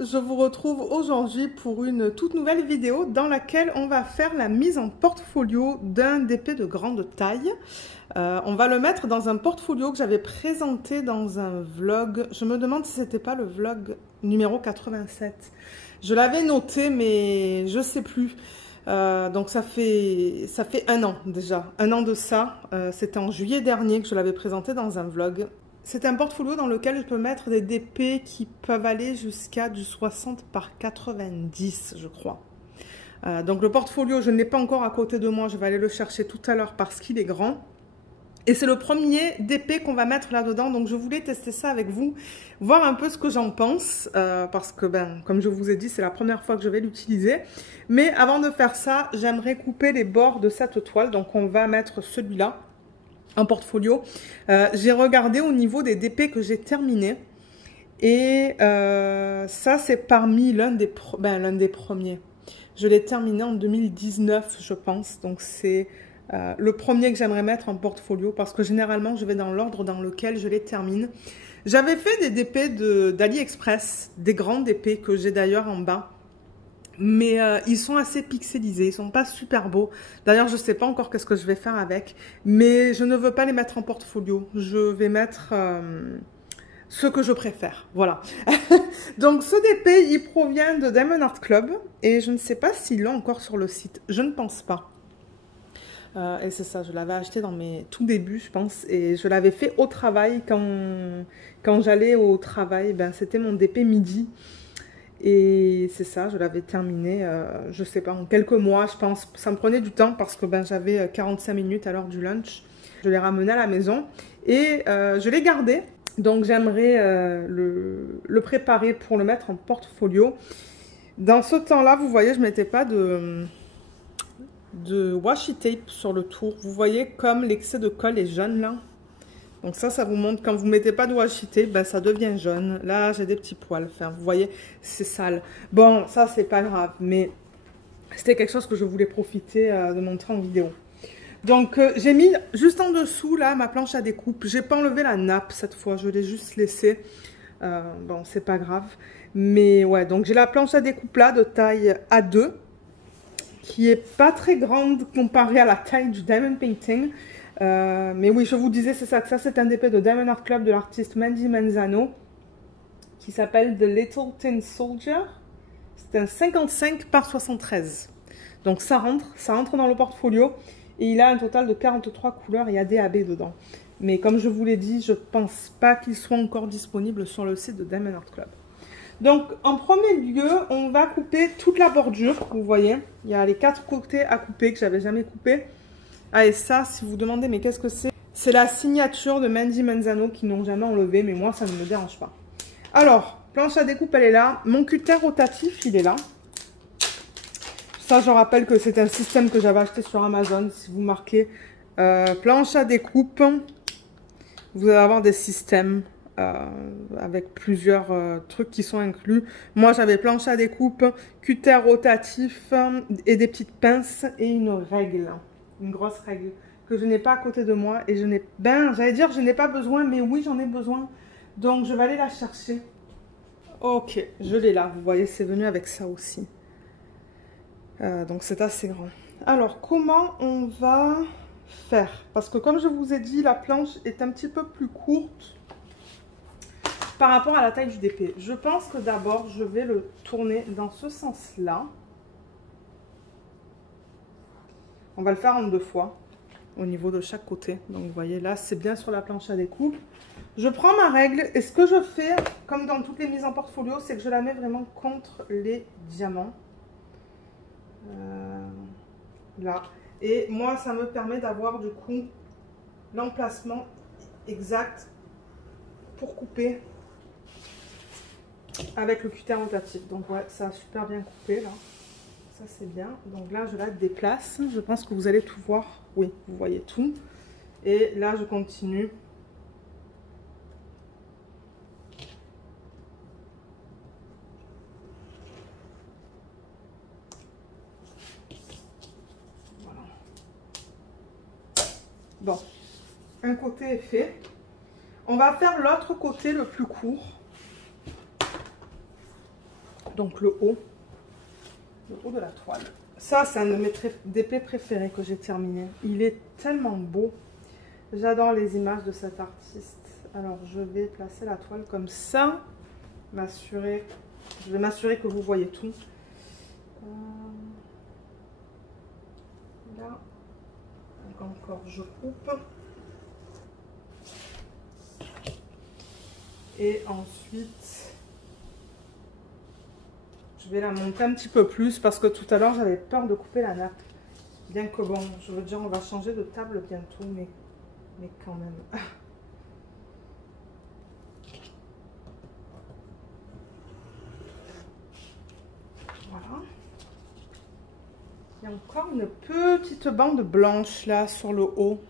je vous retrouve aujourd'hui pour une toute nouvelle vidéo dans laquelle on va faire la mise en portfolio d'un DP de grande taille. On va le mettre dans un portfolio que j'avais présenté dans un vlog. Je me demande si c'était pas le vlog numéro 87. Je l'avais noté mais je sais plus. Donc ça fait un an déjà, un an de ça. C'était en juillet dernier que je l'avais présenté dans un vlog. C'est un portfolio dans lequel je peux mettre des DP qui peuvent aller jusqu'à du 60 par 90, je crois. Donc le portfolio, je ne l'ai pas encore à côté de moi, je vais aller le chercher tout à l'heure parce qu'il est grand. Et c'est le premier DP qu'on va mettre là-dedans, donc je voulais tester ça avec vous, voir un peu ce que j'en pense, parce que, comme je vous ai dit, c'est la première fois que je vais l'utiliser. Mais avant de faire ça, j'aimerais couper les bords de cette toile, donc on va mettre celui-là en portfolio. J'ai regardé au niveau des DP que j'ai terminés, et ça, c'est parmi l'un des premiers. Je l'ai terminé en 2019, je pense, donc c'est... le premier que j'aimerais mettre en portfolio parce que généralement je vais dans l'ordre dans lequel je les termine. J'avais fait des DP d'AliExpress, des grands DP que j'ai d'ailleurs en bas, mais ils sont assez pixelisés, ils sont pas super beaux. D'ailleurs je sais pas encore qu'est-ce que je vais faire avec, mais je ne veux pas les mettre en portfolio. Je vais mettre ce que je préfère, voilà. Donc ce DP il provient de Diamond Art Club et je ne sais pas s'ils l'ont encore sur le site, je ne pense pas. Et c'est ça, je l'avais acheté dans mes tout débuts, je pense, et je l'avais fait au travail quand j'allais au travail, c'était mon DP midi, et c'est ça, je l'avais terminé, je sais pas, en quelques mois, je pense, ça me prenait du temps parce que j'avais 45 minutes à l'heure du lunch, je l'ai ramené à la maison, et je l'ai gardé, donc j'aimerais le préparer pour le mettre en portfolio. Dans ce temps-là, vous voyez, je ne mettais pas de washi tape sur le tour. Vous voyez comme l'excès de colle est jaune là. Donc ça vous montre quand vous mettez pas de washi tape, ça devient jaune. Là, j'ai des petits poils. Enfin, vous voyez, c'est sale. Bon, ça, c'est pas grave. Mais c'était quelque chose que je voulais profiter de montrer en vidéo. Donc, j'ai mis juste en dessous, là, ma planche à découpe. J'ai pas enlevé la nappe cette fois. Je l'ai juste laissée. Bon, c'est pas grave. Mais ouais, donc j'ai la planche à découpe là de taille A2. Qui est pas très grande comparée à la taille du Diamond Painting. Mais oui, je vous disais, c'est ça, c'est un DP de Diamond Art Club de l'artiste Mandy Manzano qui s'appelle The Little Tin Soldier. C'est un 55 par 73. Donc ça rentre dans le portfolio et il a un total de 43 couleurs et il y a des AB dedans. Mais comme je vous l'ai dit, je pense pas qu'il soit encore disponible sur le site de Diamond Art Club. Donc, en premier lieu, on va couper toute la bordure. Vous voyez, il y a les 4 côtés à couper que j'avais jamais coupé. Ah, et ça, si vous vous demandez, mais qu'est-ce que c'est? C'est la signature de Mandy Manzano qu'ils n'ont jamais enlevé, mais moi, ça ne me dérange pas. Alors, planche à découpe, elle est là. Mon cutter rotatif, il est là. Ça, je rappelle que c'est un système que j'avais acheté sur Amazon. Si vous marquez planche à découpe, vous allez avoir des systèmes. Avec plusieurs trucs qui sont inclus. Moi, j'avais planche à découpe, cutter rotatif et des petites pinces et une règle, une grosse règle que je n'ai pas à côté de moi et je n'ai, j'allais dire je n'ai pas besoin, mais oui, j'en ai besoin. Donc, je vais aller la chercher. Ok, je l'ai là. Vous voyez, c'est venu avec ça aussi. Donc, c'est assez grand. Alors, comment on va faire? Parce que comme je vous ai dit, la planche est un petit peu plus courte par rapport à la taille du DP. Je pense que d'abord, je vais le tourner dans ce sens-là. On va le faire en 2 fois, au niveau de chaque côté. Donc, vous voyez, là, c'est bien sur la planche à découpe. Je prends ma règle, et ce que je fais, comme dans toutes les mises en portfolio, c'est que je la mets vraiment contre les diamants. Là. Et moi, ça me permet d'avoir, du coup, l'emplacement exact pour couper avec le cutter rotatif. Donc ouais, ça a super bien coupé là. Ça c'est bien. Donc là je la déplace. Je pense que vous allez tout voir. Oui, vous voyez tout. Et là je continue. Voilà. Bon, un côté est fait. On va faire l'autre côté le plus court. donc le haut de la toile. Ça, c'est un de mes d'épées préférés que j'ai terminé. Il est tellement beau. J'adore les images de cet artiste. Alors, je vais placer la toile comme ça. Je vais m'assurer que vous voyez tout. Là. Donc encore, je coupe. Et ensuite, je vais la monter un petit peu plus parce que tout à l'heure, j'avais peur de couper la nappe. Bien que bon, je veux dire, on va changer de table bientôt, mais quand même. Voilà. Il y a encore une petite bande blanche là sur le haut.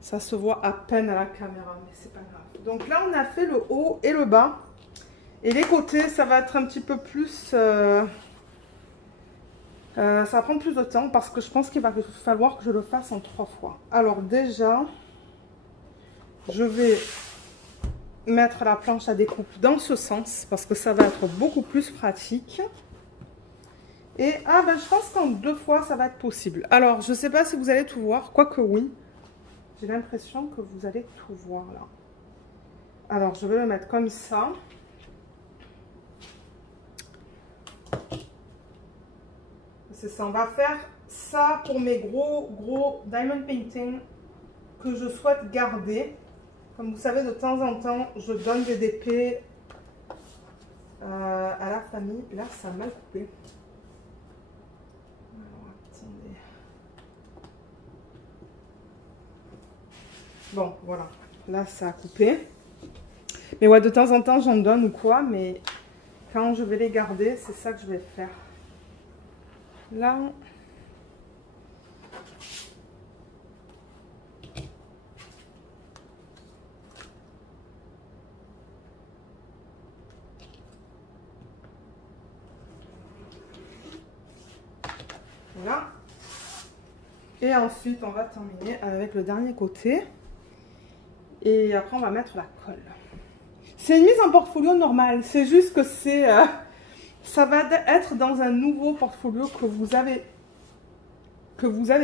Ça se voit à peine à la caméra, mais c'est pas grave. Donc là, on a fait le haut et le bas. Et les côtés, ça va être un petit peu plus... ça va prendre plus de temps parce que je pense qu'il va falloir que je le fasse en 3 fois. Alors déjà, je vais mettre la planche à découpe dans ce sens parce que ça va être beaucoup plus pratique. Et je pense qu'en 2 fois, ça va être possible. Alors, je ne sais pas si vous allez tout voir, quoique oui. J'ai l'impression que vous allez tout voir là. Alors, je vais le mettre comme ça. C'est ça, on va faire ça pour mes gros diamond painting que je souhaite garder. Comme vous savez, de temps en temps, je donne des DP à la famille. Là, ça m'a coupé. Alors, attendez. Bon, voilà. Là, ça a coupé. Mais ouais, de temps en temps, j'en donne ou quoi. Mais quand je vais les garder, c'est ça que je vais faire. Là. Voilà. Et ensuite, on va terminer avec le dernier côté. Et après, on va mettre la colle. C'est une mise en portfolio normale. C'est juste que c'est... ça va être dans un nouveau portfolio que vous avez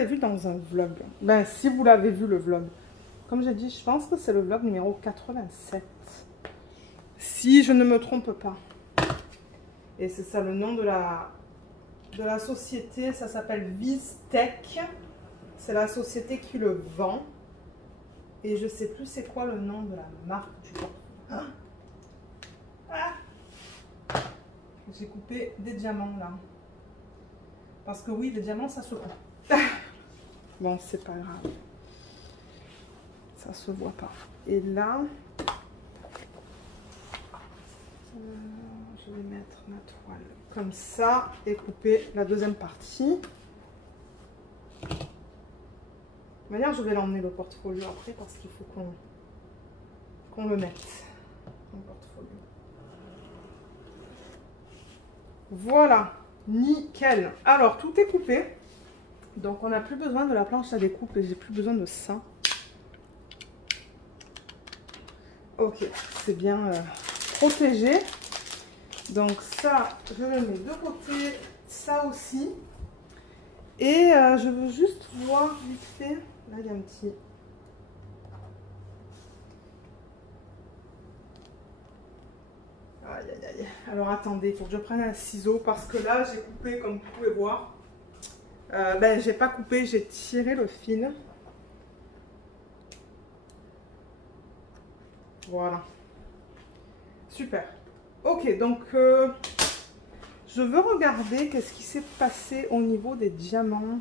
vu dans un vlog. Ben, si vous l'avez vu, le vlog. Comme j'ai dit, je pense que c'est le vlog numéro 87. Si je ne me trompe pas. Et c'est ça le nom de la société. Ça s'appelle VizTech. C'est la société qui le vend. Et je sais plus c'est quoi le nom de la marque du portfolio. J'ai coupé des diamants là. Parce que oui, les diamants, ça se coupe. Bon, c'est pas grave. Ça se voit pas. Et là, je vais mettre ma toile comme ça et couper la deuxième partie. De toute manière, je vais l'emmener le portfolio après parce qu'il faut qu'on le mette dans le portfolio. Voilà, nickel. Alors, tout est coupé. Donc, on n'a plus besoin de la planche à découpe et j'ai plus besoin de ça. Ok, c'est bien protégé. Donc, ça, je le mets de côté. Ça aussi. Et je veux juste voir vite fait. Là, il y a un petit... Aïe, aïe, aïe. Alors, attendez, il faut que je prenne un ciseau parce que là, j'ai coupé, comme vous pouvez voir. J'ai pas coupé, j'ai tiré le fil. Voilà. Super. Ok, donc, je veux regarder qu'est-ce qui s'est passé au niveau des diamants.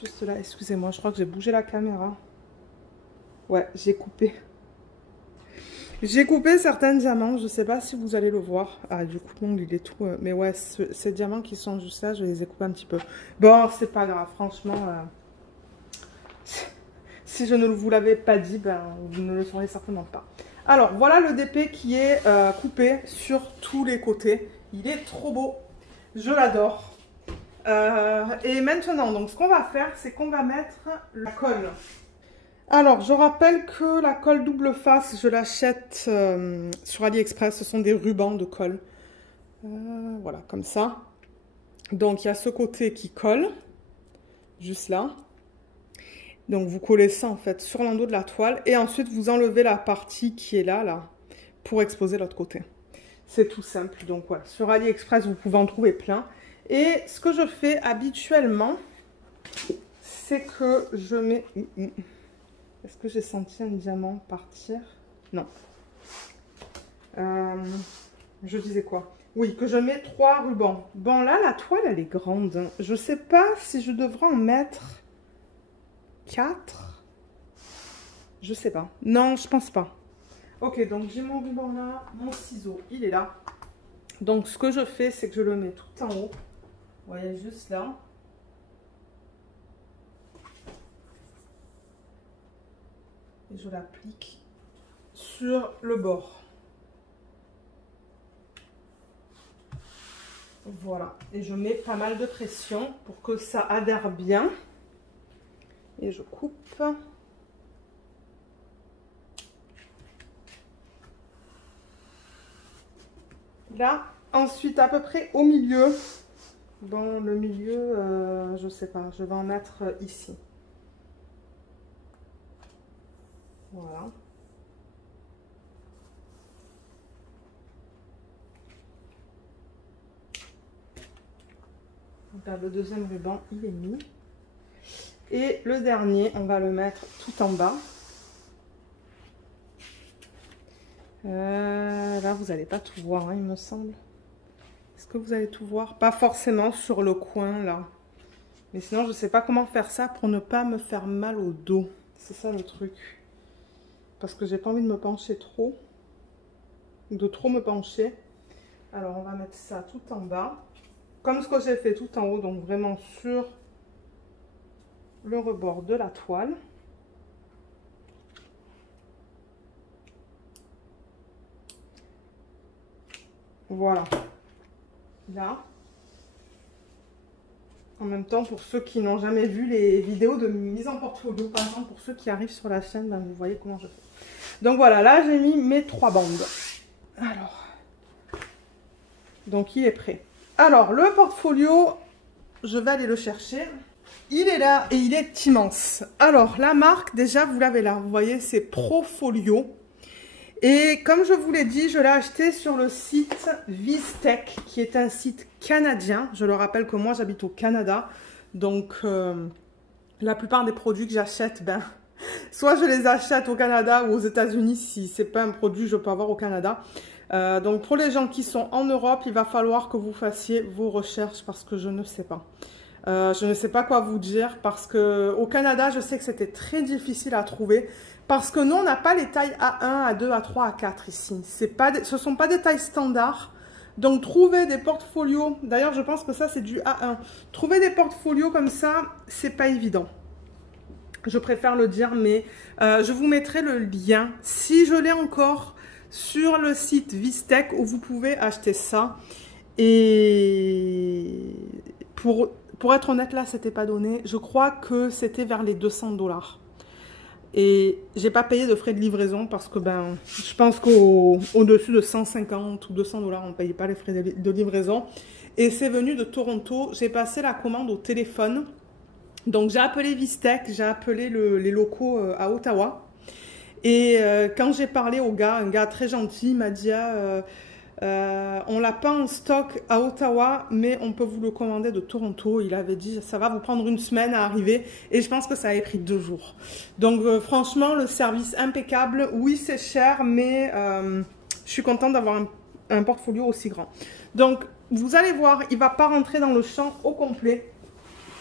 Juste là, excusez-moi, je crois que j'ai bougé la caméra. Ouais, j'ai coupé. J'ai coupé certains diamants, je ne sais pas si vous allez le voir. Ah, du coup, l'ongle, il est tout... mais ouais, ces diamants qui sont juste là, je les ai coupés un petit peu. Bon, c'est pas grave, franchement. Si je ne vous l'avais pas dit, vous ne le saurez certainement pas. Alors, voilà le DP qui est coupé sur tous les côtés. Il est trop beau. Je l'adore. Et maintenant, donc, ce qu'on va faire, c'est qu'on va mettre la colle. Alors, je rappelle que la colle double face, je l'achète sur AliExpress. Ce sont des rubans de colle. Voilà, comme ça. Donc, il y a ce côté qui colle, juste là. Donc, vous collez ça, en fait, sur l'endos de la toile. Et ensuite, vous enlevez la partie qui est là, pour exposer l'autre côté. C'est tout simple. Donc, voilà, sur AliExpress, vous pouvez en trouver plein. Et ce que je fais habituellement, c'est que je mets... Est-ce que j'ai senti un diamant partir? Non. Je disais quoi? Oui, que je mets 3 rubans. Bon, là, la toile, elle est grande. Je ne sais pas si je devrais en mettre 4. Je sais pas. Non, je pense pas. Ok, donc j'ai mon ruban là. Mon ciseau, il est là. Donc, ce que je fais, c'est que je le mets tout en haut. Vous voyez, juste là. Et je l'applique sur le bord. Voilà. Et je mets pas mal de pression pour que ça adhère bien. Et je coupe. Là, ensuite, à peu près au milieu. Dans le milieu, je sais pas, je vais en mettre ici. Voilà. Donc là, le deuxième ruban, il est mis. Et le dernier, on va le mettre tout en bas. Là, vous n'allez pas tout voir, hein, il me semble. Est-ce que vous allez tout voir? Pas forcément sur le coin, là. Mais sinon, je ne sais pas comment faire ça pour ne pas me faire mal au dos. C'est ça le truc. Parce que j'ai pas envie de me pencher trop. De trop me pencher. Alors, on va mettre ça tout en bas. Comme ce que j'ai fait tout en haut, donc vraiment sur le rebord de la toile. Voilà. Là. En même temps, pour ceux qui n'ont jamais vu les vidéos de mise en portfolio, par exemple, pour ceux qui arrivent sur la chaîne, ben, vous voyez comment je fais. Donc voilà, là j'ai mis mes 3 bandes. Alors, donc il est prêt. Alors, le portfolio, je vais aller le chercher. Il est là et il est immense. Alors, la marque, déjà, vous l'avez là. Vous voyez, c'est Profolio. Et comme je vous l'ai dit, je l'ai acheté sur le site Viztech, qui est un site canadien. Je le rappelle que moi, j'habite au Canada. Donc, la plupart des produits que j'achète, ben, soit je les achète au Canada ou aux États-Unis, si ce n'est pas un produit que je peux avoir au Canada. Donc, pour les gens qui sont en Europe, il va falloir que vous fassiez vos recherches parce que je ne sais pas. Je ne sais pas quoi vous dire parce qu'au Canada, je sais que c'était très difficile à trouver. Parce que nous, on n'a pas les tailles A1, A2, A3, A4 ici. Ce ne sont pas des tailles standards. Donc, trouver des portfolios, d'ailleurs, je pense que ça, c'est du A1. Trouver des portfolios comme ça, c'est pas évident. Je préfère le dire, mais je vous mettrai le lien, si je l'ai encore, sur le site Viztech où vous pouvez acheter ça. Et pour être honnête, là, c'était pas donné. Je crois que c'était vers les 200 $. Et j'ai pas payé de frais de livraison parce que ben, je pense qu'au-dessus de 150 ou 200 $, on ne payait pas les frais de livraison. Et c'est venu de Toronto. J'ai passé la commande au téléphone. Donc j'ai appelé Viztech, j'ai appelé les locaux à Ottawa. Et quand j'ai parlé au gars, un gars très gentil, il m'a dit on l'a pas en stock à Ottawa, mais on peut vous le commander de Toronto. Il avait dit ça va vous prendre 1 semaine à arriver et je pense que ça avait pris 2 jours. Donc franchement le service impeccable. Oui c'est cher, mais je suis contente d'avoir un portfolio aussi grand. Donc vous allez voir, il va pas rentrer dans le champ au complet.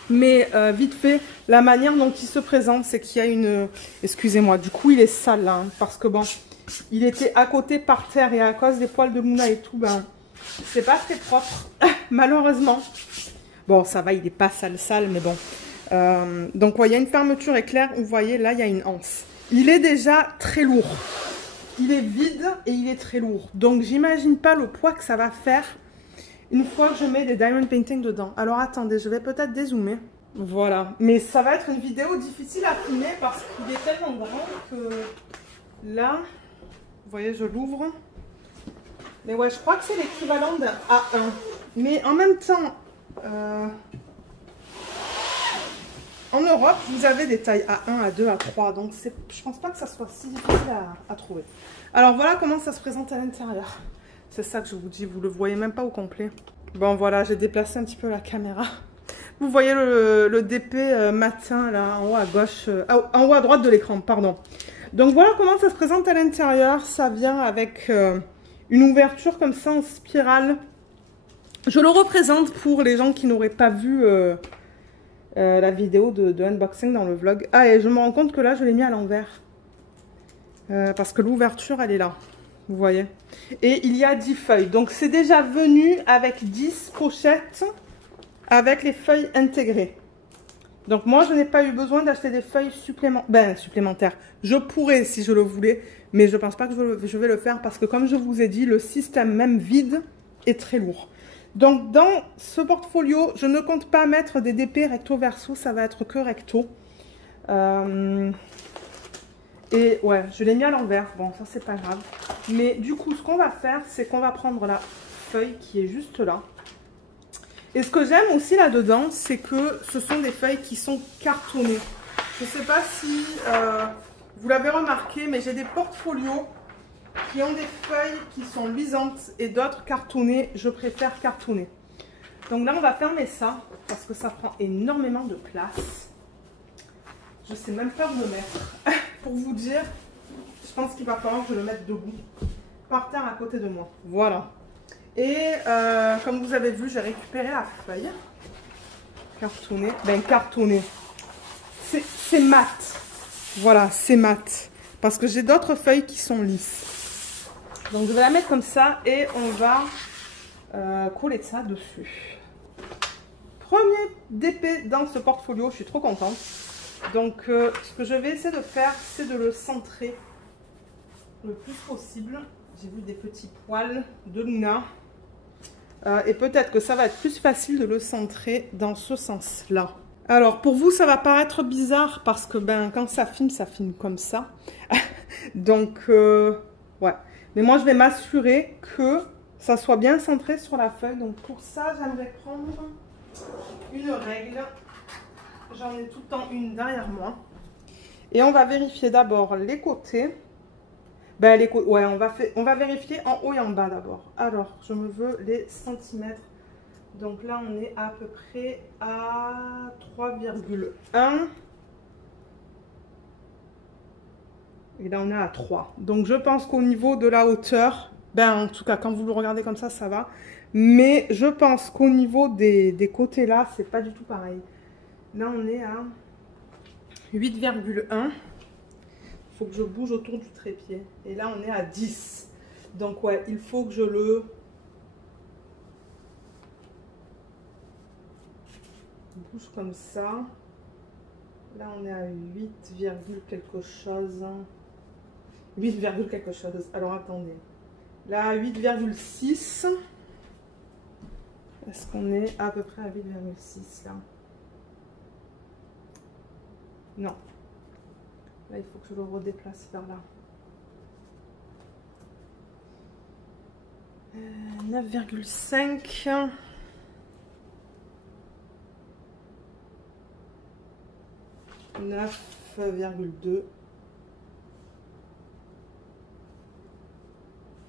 Mais vite fait, la manière dont il se présente, c'est qu'il y a une... Excusez-moi, du coup il est sale là, hein, parce que bon... Il était à côté par terre et à cause des poils de Luna et tout, ben, c'est pas très propre, malheureusement. Bon, ça va, il n'est pas sale, mais bon. Donc, ouais, il y a une fermeture éclair. Vous voyez, là, il y a une anse. Il est déjà très lourd. Il est vide et il est très lourd. Donc, j'imagine pas le poids que ça va faire une fois que je mets des diamond painting dedans. Alors, attendez, je vais peut-être dézoomer. Voilà. Mais ça va être une vidéo difficile à filmer parce qu'il est tellement grand que là... Vous voyez, je l'ouvre. Mais ouais, je crois que c'est l'équivalent d'un A1. Mais en même temps, en Europe, vous avez des tailles A1, A2, A3. Donc je pense pas que ça soit si difficile à trouver. Alors voilà comment ça se présente à l'intérieur. C'est ça que je vous dis, vous le voyez même pas au complet. Bon voilà, j'ai déplacé un petit peu la caméra. Vous voyez le DP matin là en haut à gauche, en haut à droite de l'écran, pardon. Donc voilà comment ça se présente à l'intérieur. Ça vient avec une ouverture comme ça en spirale. Je le représente pour les gens qui n'auraient pas vu la vidéo de unboxing dans le vlog. Ah, et je me rends compte que là je l'ai mis à l'envers. Parce que l'ouverture elle est là. Vous voyez. Et il y a 10 feuilles. Donc c'est déjà venu avec 10 pochettes avec les feuilles intégrées. Donc moi je n'ai pas eu besoin d'acheter des feuilles supplémentaires. Je pourrais si je le voulais, mais je ne pense pas que je vais le faire parce que comme je vous ai dit, le système même vide est très lourd. Donc dans ce portfolio, je ne compte pas mettre des DP recto verso, ça va être que recto. Et ouais, je l'ai mis à l'envers, bon ça c'est pas grave. Mais du coup ce qu'on va faire, c'est qu'on va prendre la feuille qui est juste là. Et ce que j'aime aussi là-dedans, c'est que ce sont des feuilles qui sont cartonnées. Je ne sais pas si vous l'avez remarqué, mais j'ai des portfolios qui ont des feuilles qui sont luisantes et d'autres cartonnées. Je préfère cartonner. Donc là, on va fermer ça parce que ça prend énormément de place. Je ne sais même pas où le mettre. Pour vous dire, je pense qu'il va falloir que je le mette debout, par terre à côté de moi. Voilà. Et comme vous avez vu, j'ai récupéré la feuille cartonnée. Ben cartonnée. C'est mat. Voilà, c'est mat. Parce que j'ai d'autres feuilles qui sont lisses. Donc je vais la mettre comme ça et on va coller ça dessus. Premier DP dans ce portfolio, je suis trop contente. Donc ce que je vais essayer de faire, c'est de le centrer le plus possible. J'ai vu des petits poils de Luna. Et peut-être que ça va être plus facile de le centrer dans ce sens-là. Alors, pour vous, ça va paraître bizarre parce que quand ça filme comme ça. Donc, ouais. Mais moi, je vais m'assurer que ça soit bien centré sur la feuille. Donc, pour ça, j'aimerais prendre une règle. J'en ai tout le temps une derrière moi. Et on va vérifier d'abord les côtés. Ouais, on va vérifier en haut et en bas d'abord. Alors, je me veux les centimètres. Donc là, on est à peu près à 3,1. Et là, on est à 3. Donc, je pense qu'au niveau de la hauteur, en tout cas, quand vous le regardez comme ça, ça va. Mais je pense qu'au niveau des côtés là, c'est pas du tout pareil. Là, on est à 8,1. Faut que je bouge autour du trépied. Et là, on est à 10. Donc, ouais, il faut que je le bouge comme ça. Là, on est à 8, quelque chose. 8, quelque chose. Alors, attendez. Là, 8,6. Est-ce qu'on est à peu près à 8,6 là? Non. Là, il faut que je le redéplace vers là. 9,5. « 9,2.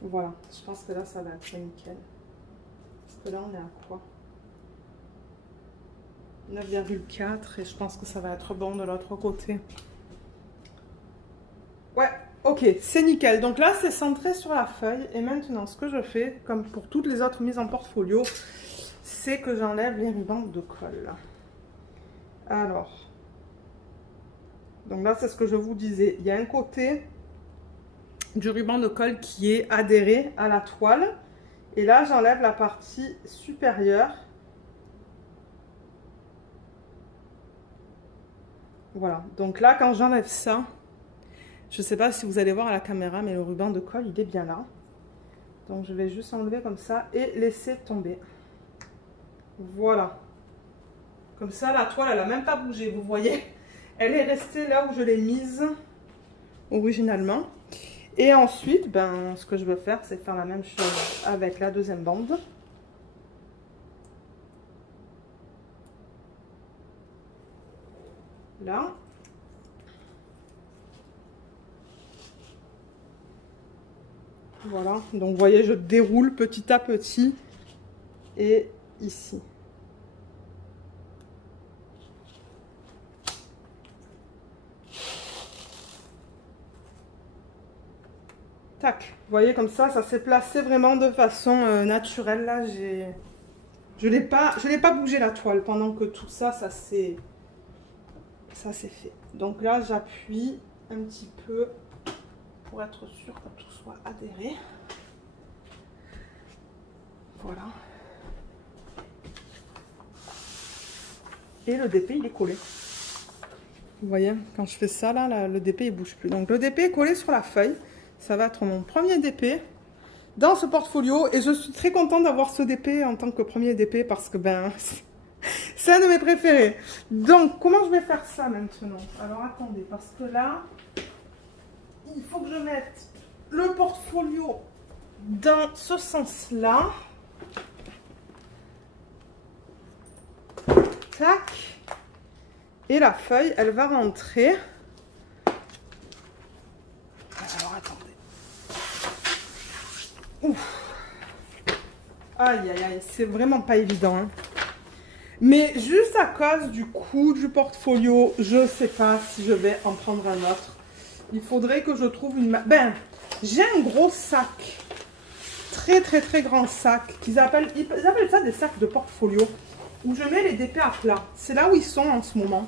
Voilà, je pense que là, ça va être nickel. Parce que là, on est à quoi? 9,4 et je pense que ça va être bon de l'autre côté. Ouais, ok, c'est nickel. Donc là, c'est centré sur la feuille. Et maintenant, ce que je fais, comme pour toutes les autres mises en portfolio, c'est que j'enlève les rubans de colle. Alors, donc là, c'est ce que je vous disais. Il y a un côté du ruban de colle qui est adhéré à la toile. Et là, j'enlève la partie supérieure. Voilà. Donc là, quand j'enlève ça, je ne sais pas si vous allez voir à la caméra, mais le ruban de colle, il est bien là. Donc, je vais juste enlever comme ça et laisser tomber. Voilà. Comme ça, la toile, elle n'a même pas bougé, vous voyez. Elle est restée là où je l'ai mise originalement. Et ensuite, ben, ce que je veux faire, c'est faire la même chose avec la deuxième bande. Là. Voilà, donc vous voyez, je déroule petit à petit. Et ici. Tac, vous voyez comme ça s'est placé vraiment de façon naturelle. Là, je l'ai pas bougé la toile pendant que tout ça, ça s'est fait. Donc là, j'appuie un petit peu pour être sûr que tout soit adhéré. Voilà. Et le DP, il est collé. Vous voyez, quand je fais ça, là, le DP, il bouge plus. Donc le DP est collé sur la feuille. Ça va être mon premier DP dans ce portfolio. Et je suis très contente d'avoir ce DP en tant que premier DP parce que, ben, c'est un de mes préférés. Donc, comment je vais faire ça maintenant? Alors, attendez, parce que là, il faut que je mette le portfolio dans ce sens-là. Tac. Et la feuille, elle va rentrer. Alors, attendez. Ouf. Aïe, aïe, aïe, c'est vraiment pas évident. Hein. Mais juste à cause du coût du portfolio, je sais pas si je vais en prendre un autre. Il faudrait que je trouve une... Ben, j'ai un gros sac. Très grand sac. Ils appellent ça des sacs de portfolio. Où je mets les DP à plat. C'est là où ils sont en ce moment.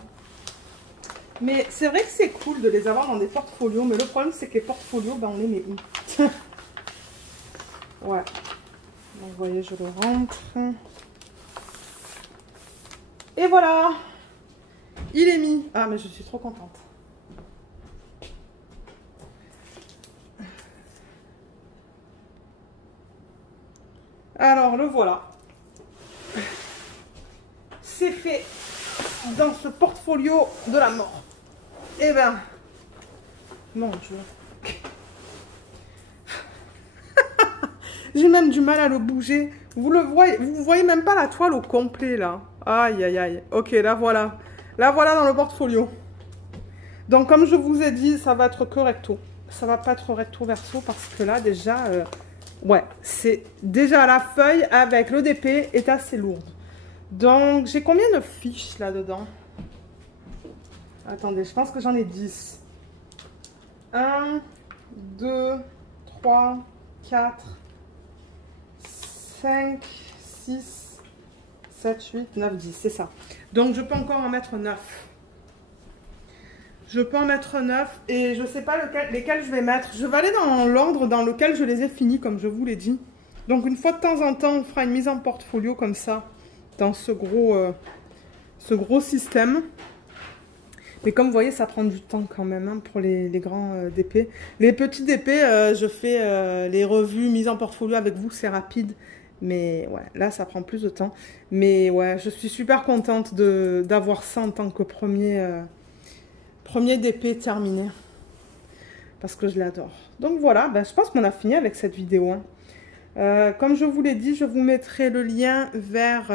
Mais c'est vrai que c'est cool de les avoir dans des portfolios. Mais le problème, c'est que les portfolios, ben, on les met où? Ouais. Donc, vous voyez, je le rentre. Et voilà. Il est mis. Ah, mais je suis trop contente. Alors, le voilà. C'est fait dans ce portfolio de la mort. Eh ben, mon Dieu. J'ai même du mal à le bouger. Vous voyez même pas la toile au complet là. Aïe aïe aïe. Ok, la voilà. La voilà dans le portfolio. Donc comme je vous ai dit, ça va être que recto. Ça va pas être recto verso parce que là déjà, ouais, c'est déjà la feuille avec le DP est assez lourde. Donc j'ai combien de fiches là-dedans? Attendez, je pense que j'en ai 10. 1, 2, 3, 4, 5, 6, 7, 8, 9, 10. C'est ça. Donc je peux encore en mettre 9. Je peux en mettre 9 et je ne sais pas lesquels je vais mettre. Je vais aller dans l'ordre dans lequel je les ai finis, comme je vous l'ai dit. Donc une fois de temps en temps, on fera une mise en portfolio comme ça, dans ce gros système. Mais comme vous voyez, ça prend du temps quand même hein, pour les grands DP. Les petits DP, je fais les revues mises en portfolio avec vous, c'est rapide. Mais ouais, là, ça prend plus de temps. Mais ouais, je suis super contente d'avoir ça en tant que premier DP terminé. Parce que je l'adore. Donc voilà, ben, je pense qu'on a fini avec cette vidéo. Hein. Comme je vous l'ai dit, je vous mettrai le lien vers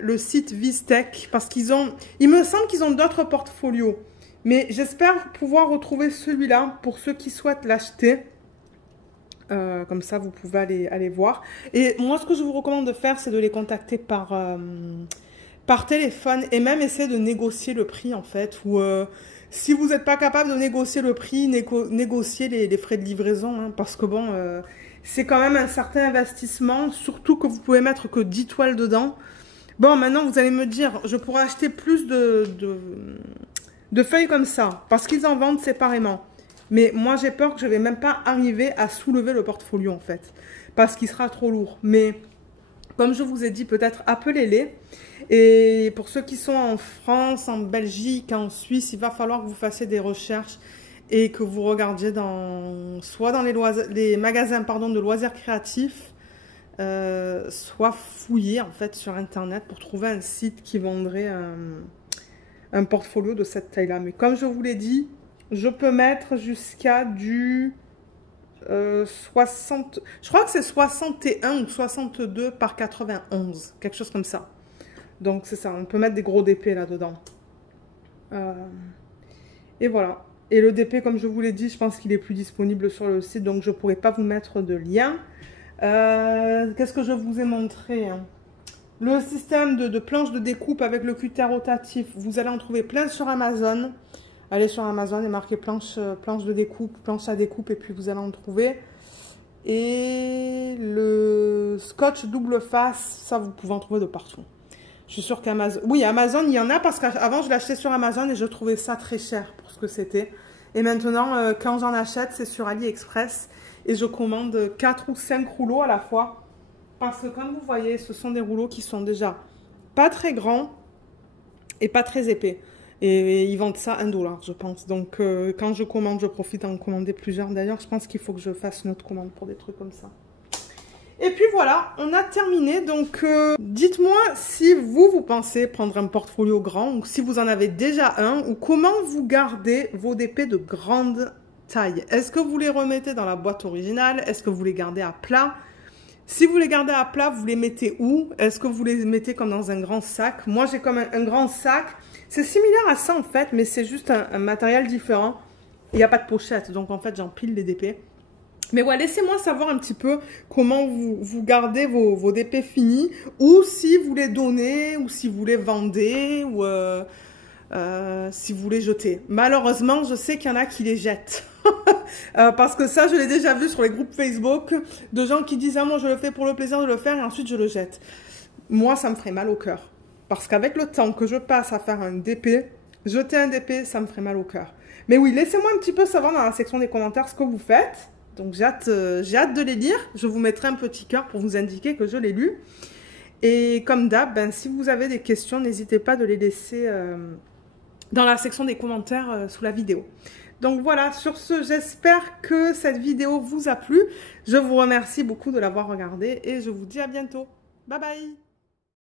le site Vistech. Parce il me semble qu'ils ont d'autres portfolios. Mais j'espère pouvoir retrouver celui-là pour ceux qui souhaitent l'acheter. Comme ça, vous pouvez aller voir. Et moi, ce que je vous recommande de faire, c'est de les contacter par téléphone. Et même essayer de négocier le prix, en fait. Ou si vous n'êtes pas capable de négocier le prix, négocier les frais de livraison. Hein, parce que bon, c'est quand même un certain investissement. Surtout que vous pouvez mettre que 10 toiles dedans. Bon, maintenant, vous allez me dire, je pourrais acheter plus de feuilles comme ça, parce qu'ils en vendent séparément. Mais moi, j'ai peur que je ne vais même pas arriver à soulever le portfolio, en fait, parce qu'il sera trop lourd. Mais, comme je vous ai dit, peut-être appelez-les. Et pour ceux qui sont en France, en Belgique, en Suisse, il va falloir que vous fassiez des recherches et que vous regardiez soit dans les magasins de loisirs créatifs, soit fouiller, en fait, sur Internet pour trouver un site qui vendrait un portfolio de cette taille-là. Mais comme je vous l'ai dit, je peux mettre jusqu'à du 60, je crois que c'est 61 ou 62 par 91, quelque chose comme ça. Donc c'est ça, on peut mettre des gros DP là-dedans. Et voilà. Et le DP, comme je vous l'ai dit, je pense qu'il est plus disponible sur le site, donc je ne pourrai pas vous mettre de lien. Qu'est-ce que je vous ai montré, hein? Le système de planche de découpe avec le cutter rotatif, vous allez en trouver plein sur Amazon. Allez sur Amazon et marquez planche de découpe, planche à découpe, et puis vous allez en trouver. Et le scotch double face, ça vous pouvez en trouver de partout. Je suis sûre qu'Amazon... Oui, Amazon, il y en a parce qu'avant, je l'achetais sur Amazon et je trouvais ça très cher pour ce que c'était. Et maintenant, quand j'en achète, c'est sur AliExpress. Et je commande 4 ou 5 rouleaux à la fois. Parce que comme vous voyez, ce sont des rouleaux qui sont déjà pas très grands et pas très épais. Et ils vendent ça 1 $, je pense. Donc, quand je commande, je profite d'en commander plusieurs. D'ailleurs, je pense qu'il faut que je fasse une autre commande pour des trucs comme ça. Et puis voilà, on a terminé. Donc, dites-moi si vous pensez prendre un portfolio grand ou si vous en avez déjà un ou comment vous gardez vos DP de grande taille. Est-ce que vous les remettez dans la boîte originale? Est-ce que vous les gardez à plat? Si vous les gardez à plat, vous les mettez où? Est-ce que vous les mettez comme dans un grand sac? Moi, j'ai comme un grand sac. C'est similaire à ça en fait, mais c'est juste un matériel différent. Il n'y a pas de pochette, donc en fait, j'empile les DP. Mais ouais, laissez-moi savoir un petit peu comment vous gardez vos DP finis, ou si vous les donnez, ou si vous les vendez, ou si vous les jetez. Malheureusement, je sais qu'il y en a qui les jettent. Parce que ça, je l'ai déjà vu sur les groupes Facebook, de gens qui disent « Ah, moi, je le fais pour le plaisir de le faire, et ensuite, je le jette. » Moi, ça me ferait mal au cœur. Parce qu'avec le temps que je passe à faire un DP, jeter un DP, ça me ferait mal au cœur. Mais oui, laissez-moi un petit peu savoir dans la section des commentaires ce que vous faites. Donc, j'ai hâte de les lire. Je vous mettrai un petit cœur pour vous indiquer que je l'ai lu. Et comme d'hab, ben, si vous avez des questions, n'hésitez pas de les laisser dans la section des commentaires sous la vidéo. Donc voilà, sur ce, j'espère que cette vidéo vous a plu. Je vous remercie beaucoup de l'avoir regardée et je vous dis à bientôt. Bye bye!